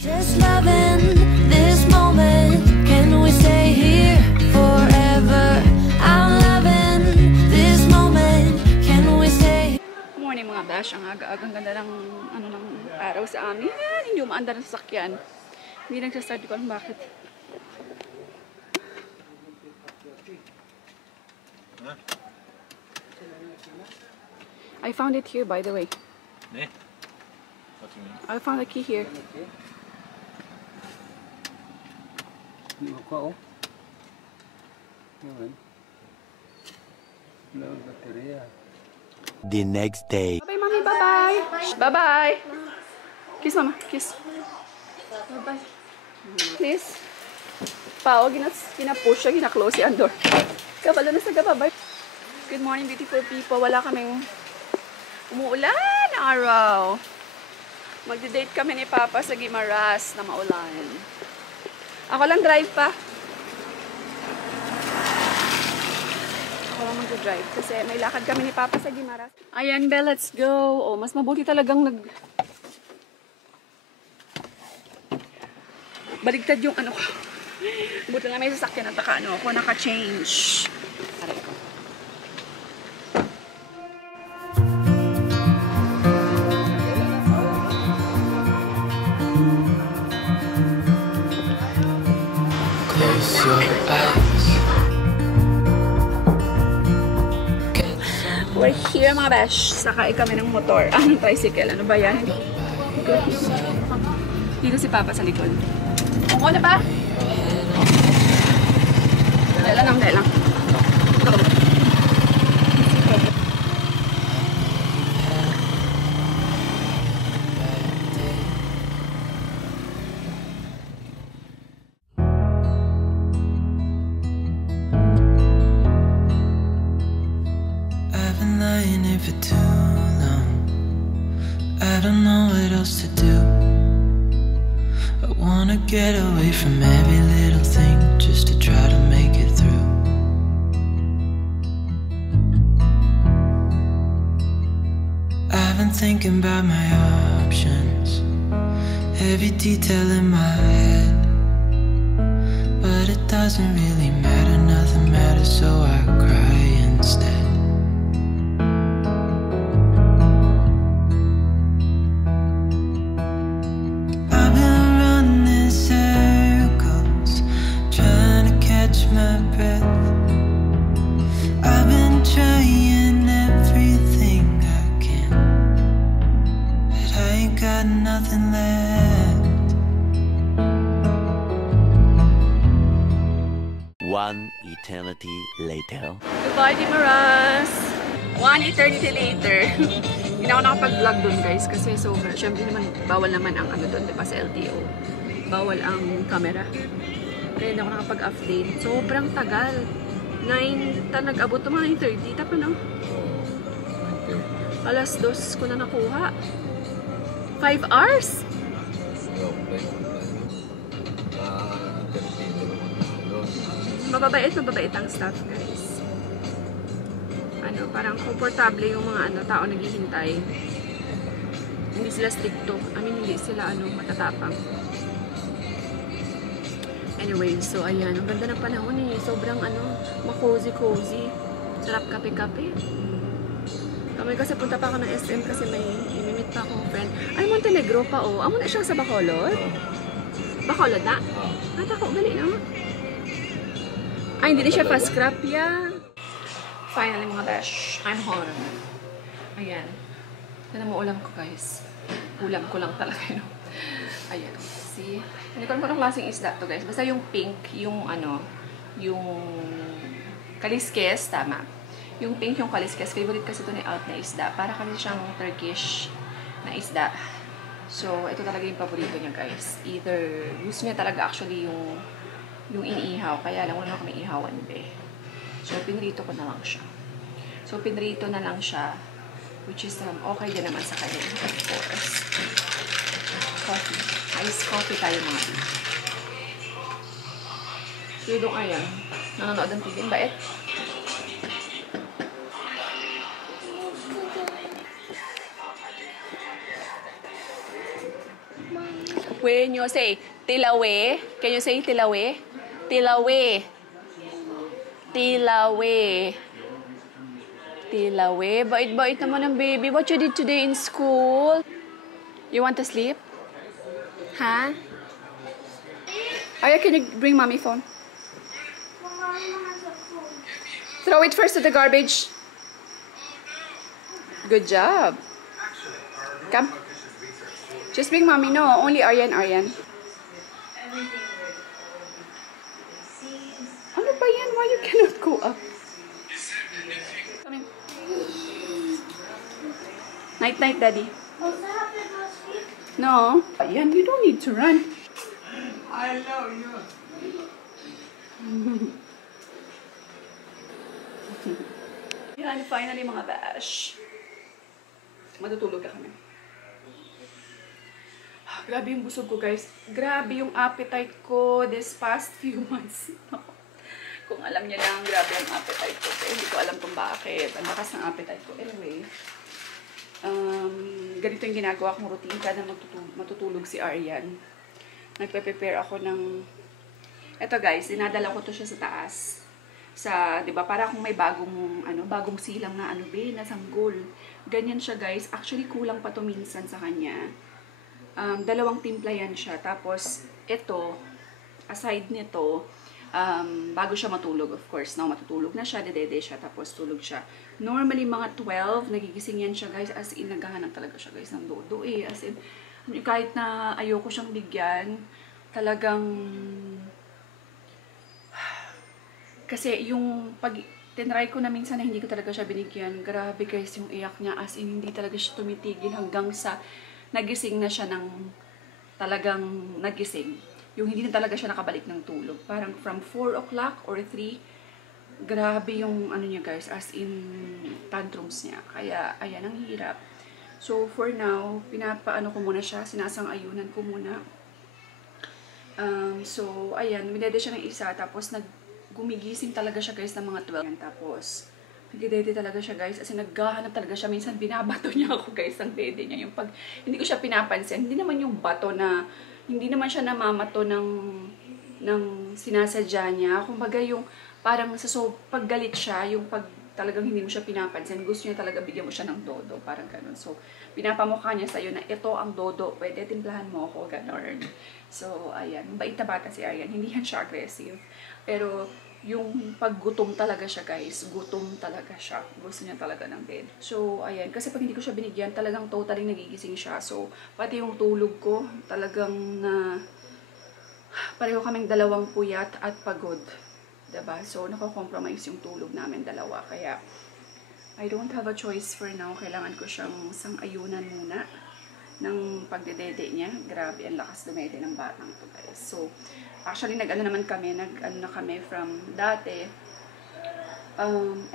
Just loving this moment. Can we stay here forever? I'm loving this moment. Can we stay? Morning mga bash, ang aga-agang ganda ng ng araw sa amin. Hindi umaandar ng sasakyan. Hindi nagsastart ko alam bakit. I found it here, by the way. Ne? What do you mean? I found a key here. The next day. Bye, mommy. Bye-bye. Bye-bye. Kiss, mama. Kiss. Bye-bye. Please. Pao, gina-push siya, gina-close yung door. Kabalo na sa gaba. Bye. Good morning, beautiful people. Wala kaming umuulan na araw. Magde-date kami ni Papa sa Guimaras na maulan. Ako lang drive pa. Ako lang mag-drive kasi may lakad kami ni Papa sa Guimaras. Ayan, Belle, let's go. Oh, mas mabuti talagang baligtad yung ano ko. Buti na may sasakyan at naka-change. Aray ko. We're here mga besh. Sakay kami ng motor. Ng tricycle. Ano ba yan? Dito si Papa sa likod. Kung na ba? Dala lang. For too long, I don't know what else to do. I wanna get away from every little thing just to try to make it through. I've been thinking about my options, every detail in my head, but it doesn't really matter, nothing matters, so I cry instead. Nothing left. One eternity later. Goodbye, Guimaras! 1 eternity later. Hindi na ako nakapag-vlog dun, guys, kasi sobrang, syempre naman, bawal naman ang ano dun, diba, sa LTO. Bawal ang camera. Kaya hindi ako nakapag-update. Sobrang tagal. 9, nag-abot to mga 9:30. Tapa na. Alas 2 ko na nakuha. 5 hours? Mababait ang staff, guys. Ano, parang komportable yung mga tao naghihintay. Hindi sila stricto. I mean, hindi sila matatapang. Anyway, so ayan, ang ganda ng panahon eh. Sobrang ma-cozy-cozy. Sarap kape-kape. Kami kasi punta pa ako ng SM kasi may imimit pa akong friend. Ay, Montenegro pa oh. Amo na siya sa Bacolod? Bacolod na? Natako, gali na. Ay, hindi na siya fast scrap yan. Finally mga besh, I'm home. Ayan. Yan ang ulam ko, guys. Ulam ko lang talaga yun. Ayan. See? Hindi ko naman klaseng isda to, guys. Basta yung pink, yung yung kaliskes, tama. Yung pink, yung kaliskes, favorite kasi ito ni Alt na isda. Para kasi siyang Turkish na isda. So, ito talaga yung paborito niya, guys. Either, gusto niya talaga actually yung iniihaw. Kaya lang, wala kami ihawan, be. So, pinrito ko na lang siya. So, pinrito na lang siya. Which is, okay din naman sa kanya. Of course. Coffee. Iced coffee tayo, mga bi. So, doon ayan. Nanonood ng TV. Bait? When you say Tilawe, can you say Tilawe? Tilawe. Tilawe. Tilawe. Bait-bait naman ang baby. What you did today in school? You want to sleep? Huh? Aya, can you bring mommy phone? Throw it first to the garbage. Good job. Come. Just bring mommy. No, only Aryan. Ano ba yan? Why you cannot go up? Come in. Night, daddy. No. Ayan, you don't need to run. I love you. Yan, finally mga bash. Matutulog ka kami. Grabe yung busog ko, guys. Grabe yung appetite ko this past few months. Kung alam niyo lang, grabe yung appetite ko. Pero hindi ko alam kung bakit. Ang lakas ng appetite ko. Anyway, ganito yung ginagawa kong routine kada matutulog si Aryan. Nagpe-prepare ako ng... Eto guys, dinadala ko to siya sa taas. Sa, 'di ba, para kung may bagong silang na na sanggol. Ganyan siya, guys. Actually, kulang pa to minsan sa kanya. 2 timpla yan siya. Tapos, ito, aside nito, bago siya matulog, of course, now matutulog na siya, dedede siya, tapos tulog siya. Normally, mga 12, nagigising yan siya, guys, as in, naghahanap talaga siya, guys, ng dodo, as in, kahit na ayoko siyang bigyan, talagang, kasi yung pag tinry ko na minsan na hindi ko talaga siya binigyan, grabe guys, yung iyak niya, as in, hindi talaga siya tumitigil hanggang sa nagising na siya ng talagang nagising. Yung hindi na talaga siya nakabalik ng tulog. Parang from 4 o'clock or 3, grabe yung ano niya guys, as in tantrums niya. Kaya, ayan, ang hirap. So, for now, pinapaano ko muna siya, sinasang-ayunan ko muna. So, ayan, minede siya ng isa, tapos gumigising talaga siya guys ng mga 12. Tapos, nagdedede talaga siya guys, as in naghahanap talaga siya. Minsan binabato niya ako guys ng dede niya. Yung pag, hindi ko siya pinapansin, hindi naman yung bato na, hindi naman siya namamato ng sinasadya niya. Kumbaga yung parang pag galit siya, yung pag talagang hindi mo siya pinapansin, gusto niya talaga bigyan mo siya ng dodo, parang ganun. So, pinapamukha niya sa'yo na ito ang dodo, pwede timplahan mo ako, ganun. So, ayan, bait na bata si Aryan, hindi yan siya aggressive. Pero, yung paggutom talaga siya guys, gutom talaga siya, gusto niya talaga ng bed. So ayan, kasi pag hindi ko siya binigyan, talagang totally nagigising siya. So pati yung tulog ko, talagang pareho kaming dalawang puyat at pagod, diba? So nako-compromise yung tulog namin dalawa, kaya I don't have a choice for now. Kailangan ko siyang sang-ayunan muna ng pagdedede niya. Grabe, ang lakas dumede ng batang to guys. So actually, nag-ano kami from dati,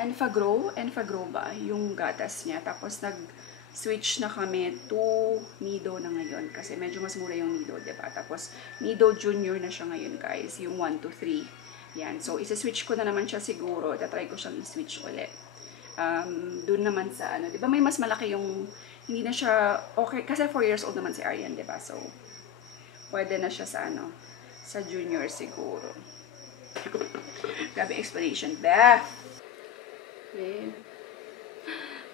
Enfagro ba, yung gatas niya. Tapos, nag-switch na kami to Nido na ngayon. Kasi medyo mas mura yung Nido, diba? Tapos, Nido Junior na siya ngayon, guys. Yung 1 to 3. Yan. So, isa-switch ko na naman siya siguro. Tatry ko siyang i-switch ulit. Doon naman sa, diba? May mas malaki yung, hindi na siya, okay. Kasi 4 years old naman si Aryan, diba? So, pwede na siya sa, sa junior siguro. Grabe explanation. Bah!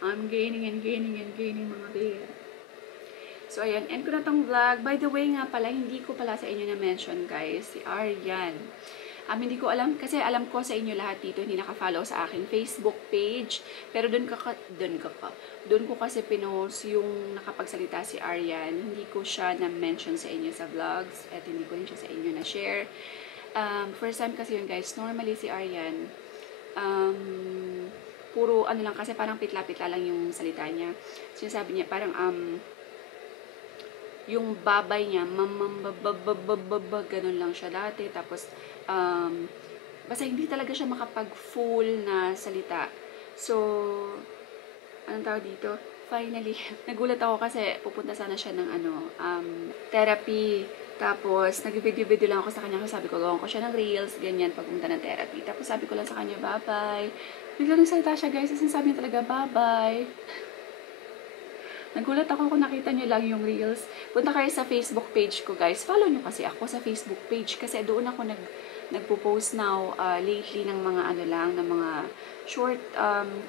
I'm gaining and gaining and gaining mga bear. So, ayan. End ko na tong vlog. By the way nga pala, hindi ko pala sa inyo na-mention guys, si Aryan. Hindi ko alam, kasi alam ko sa inyo lahat dito, hindi naka-follow sa aking Facebook page. Pero doon ko kasi pinost yung nakapagsalita si Aryan. Hindi ko siya na-mention sa inyo sa vlogs, at hindi ko rin siya sa inyo na-share. First time kasi yun guys, normally si Aryan, puro lang kasi parang pitla-pitla lang yung salita niya. Sinasabi niya parang, yung babay niya, ganun lang siya dati. Tapos, basta hindi talaga siya makapag-full na salita. So, anong tawag dito? Finally, nagulat ako kasi pupunta sana siya ng therapy. Tapos, nag-video lang ako sa kanya. Sabi ko, gawin ko siya ng reels, ganyan, pagpunta ng therapy. Tapos, sabi ko lang sa kanya, bye-bye. Bigla nagsalita siya, guys. Kasi sabi niya talaga, bye-bye. Nagulat ako kung nakita nyo lang yung reels. Punta kayo sa Facebook page ko, guys. Follow nyo kasi ako sa Facebook page. Kasi doon ako nagpo-post now lately ng mga ano lang, ng mga short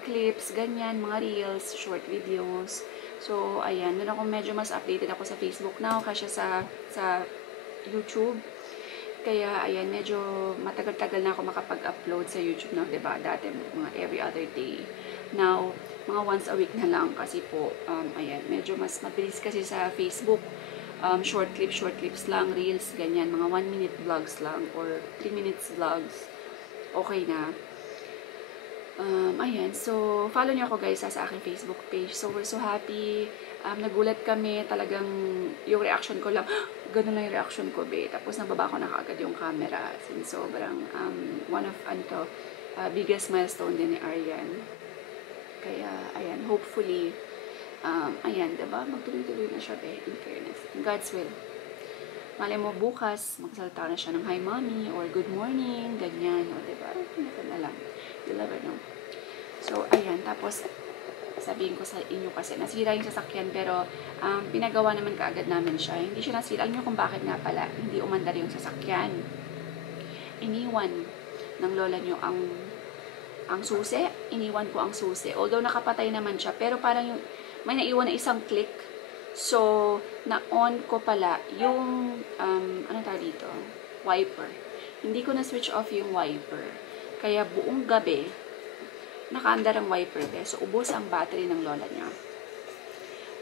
clips, ganyan, mga reels, short videos. So, ayan. Doon ako medyo mas updated ako sa Facebook now kasi sa YouTube. Kaya, ayan, medyo matagal-tagal na ako makapag-upload sa YouTube now, diba? Dati, mga every other day. Now, mga once a week na lang kasi po, ayan, medyo mas mabilis kasi sa Facebook. Short clips lang, reels, ganyan. Mga 1-minute vlogs lang or 3 minutes vlogs. Okay na. Ayan, so, follow niyo ako guys sa aking Facebook page. So, we're so happy. Nagulat kami, talagang yung reaction ko lang, ganun lang yung reaction ko, be. Tapos, nababa ko na kaagad yung camera. Since sobrang, one of, biggest milestone din ni Arian. Kaya, ayan, hopefully, ayan, diba? Magtuloy-tuloy na siya, be, in fairness. In God's will. Malay mo, bukas, magsalita na siya ng hi, mommy, or good morning, ganyan, o, diba? Hindi na lang. You'll never know. So, ayan, tapos, sabihin ko sa inyo kasi, nasira yung sasakyan, pero, pinagawa naman kaagad namin siya. Hindi siya nasira. Alam niyo kung bakit nga pala, hindi umandar yung sasakyan. Iniwan ng lola niyo ang susi. Iniwan ko ang susi. Although, nakapatay naman siya, pero parang yung, may naiwan na isang click. So, na-on ko pala yung, anong tawag dito? Wiper. Hindi ko na-switch off yung wiper. Kaya buong gabi, nakaandar ang wiper. So, ubos ang battery ng lola niya.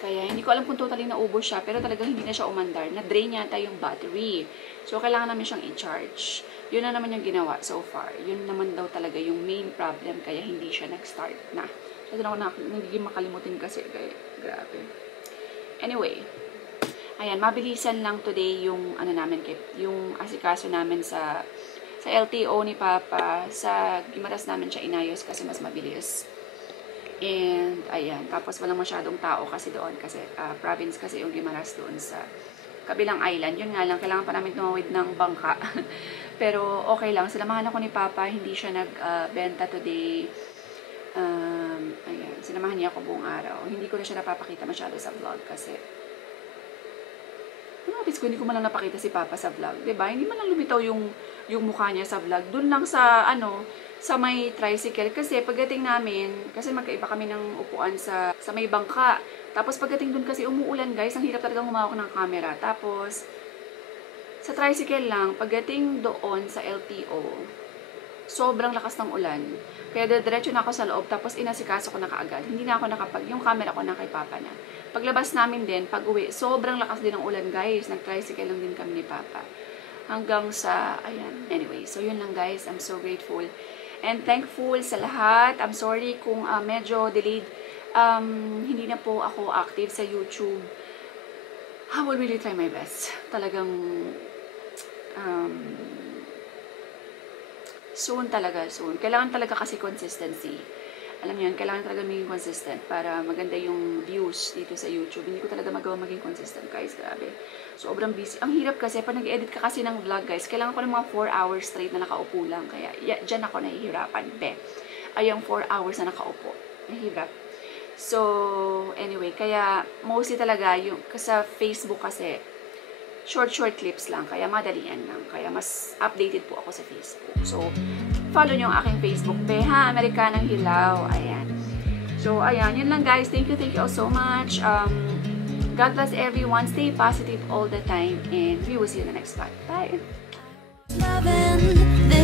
Kaya, hindi ko alam kung totally naubos siya, pero talagang hindi na siya umandar. Na-drain yata yung battery. So, kailangan namin siyang i-charge. Yun na naman yung ginawa so far. Yun naman daw talaga yung main problem, kaya hindi siya nag-start na. So, doon ako nagiging makalimutin kasi. Grabe. Anyway, ayan, mabilisan lang today yung, ano namin, yung asikaso namin sa LTO ni Papa. Sa Guimaras namin siya inayos kasi mas mabilis. And, ayan, tapos walang masyadong tao kasi doon. Kasi, province kasi yung Guimaras doon sa kabilang island. Yun nga lang, kailangan pa namin tumawid ng bangka. Pero, okay lang. Sinamahan ako ni Papa, hindi siya nagbenta today. Ayan, sinamahan niya ako buong araw. Hindi ko na siya napapakita masyado sa vlog kasi hindi ko man lang napakita si Papa sa vlog, diba? Hindi man lang lumitaw yung mukha niya sa vlog. Doon lang sa, sa may tricycle. Kasi pagdating namin, kasi magkaiba kami ng upuan sa may bangka. Tapos pagdating doon kasi umuulan, guys. Ang hirap talagang humawak ng camera. Tapos, sa tricycle lang, pagdating doon sa LTO, sobrang lakas ng ulan. Kaya diretso na ako sa loob, tapos inasikaso ko na kaagad. Hindi na ako yung camera ko na kay Papa na. Paglabas namin din, pag uwi, sobrang lakas din ng ulan, guys. Nag-tricycle lang din kami ni Papa. Hanggang sa, ayan. Anyway, so yun lang, guys. I'm so grateful. And thankful sa lahat. I'm sorry kung medyo delayed. Hindi na po ako active sa YouTube. I will really try my best. Talagang, soon talaga, soon. Kailangan talaga kasi consistency. Alam niyo yun, kailangan talaga maging consistent para maganda yung views dito sa YouTube. Hindi ko talaga magawa maging consistent, guys. Grabe. Sobrang busy. Ang hirap kasi, pag nag-edit ka kasi ng vlog, guys, kailangan ko ng mga 4 hours straight na nakaupo lang. Kaya, dyan ako nahihirapan. Ay, yung 4 hours na nakaupo. Nahihirap. So, anyway, kaya, mostly talaga, yung sa Facebook kasi, short clips lang. Kaya madalian lang. Kaya mas updated po ako sa Facebook. So, follow nyo ang aking Facebook. Beha, Amerikanang Hilaw. Ayan. So, ayan. Yun lang, guys. Thank you all so much. God bless everyone. Stay positive all the time. And we will see you in the next vlog. Bye! Loving